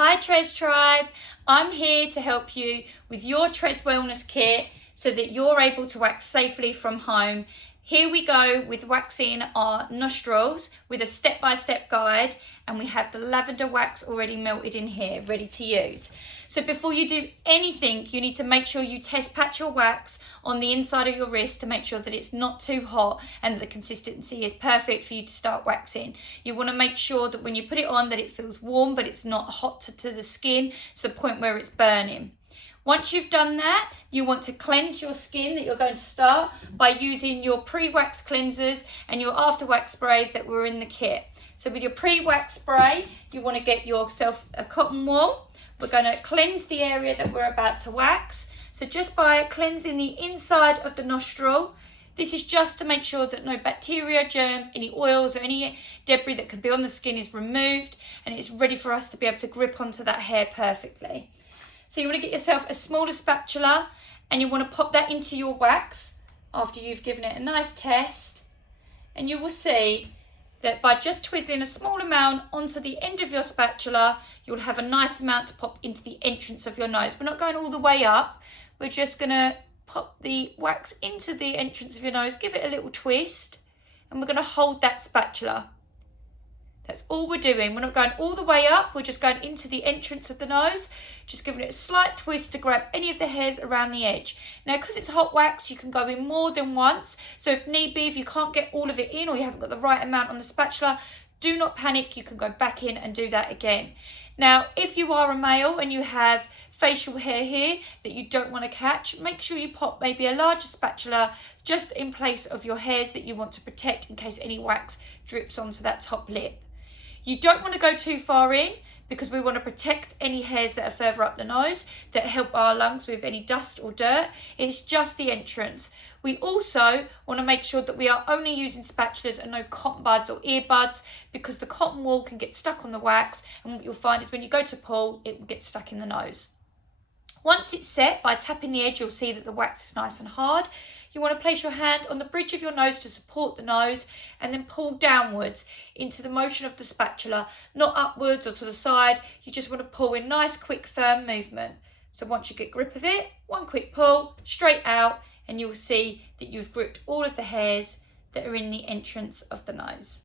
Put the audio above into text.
Hi Tress Tribe, I'm here to help you with your Tress Wellness Kit so that you're able to wax safely from home. Here we go with waxing our nostrils with a step-by-step guide, and we have the lavender wax already melted in here, ready to use. So before you do anything, you need to make sure you test patch your wax on the inside of your wrist to make sure that it's not too hot and that the consistency is perfect for you to start waxing. You want to make sure that when you put it on that it feels warm but it's not hot to the skin to the point where it's burning. Once you've done that, you want to cleanse your skin that you're going to start by using your pre-wax cleansers and your after-wax sprays that were in the kit. So with your pre-wax spray, you want to get yourself a cotton wool. We're going to cleanse the area that we're about to wax. So just by cleansing the inside of the nostril, this is just to make sure that no bacteria, germs, any oils or any debris that could be on the skin is removed, and it's ready for us to be able to grip onto that hair perfectly. So you want to get yourself a smaller spatula and you want to pop that into your wax after you've given it a nice test. And you will see that by just twizzling a small amount onto the end of your spatula, you'll have a nice amount to pop into the entrance of your nose. We're not going all the way up. We're just going to pop the wax into the entrance of your nose, give it a little twist, and we're going to hold that spatula. That's all we're doing. We're not going all the way up. We're just going into the entrance of the nose, just giving it a slight twist to grab any of the hairs around the edge. Now, because it's hot wax, you can go in more than once. So if need be, if you can't get all of it in or you haven't got the right amount on the spatula, do not panic. You can go back in and do that again. Now, if you are a male and you have facial hair here that you don't want to catch, make sure you pop maybe a larger spatula just in place of your hairs that you want to protect in case any wax drips onto that top lip. You don't want to go too far in because we want to protect any hairs that are further up the nose that help our lungs with any dust or dirt. It's just the entrance. We also want to make sure that we are only using spatulas and no cotton buds or earbuds, because the cotton wool can get stuck on the wax, and what you'll find is when you go to pull, it will get stuck in the nose. Once it's set, by tapping the edge, you'll see that the wax is nice and hard. You want to place your hand on the bridge of your nose to support the nose and then pull downwards into the motion of the spatula, not upwards or to the side. You just want to pull in nice, quick, firm movement. So once you get grip of it, one quick pull, straight out, and you'll see that you've gripped all of the hairs that are in the entrance of the nose.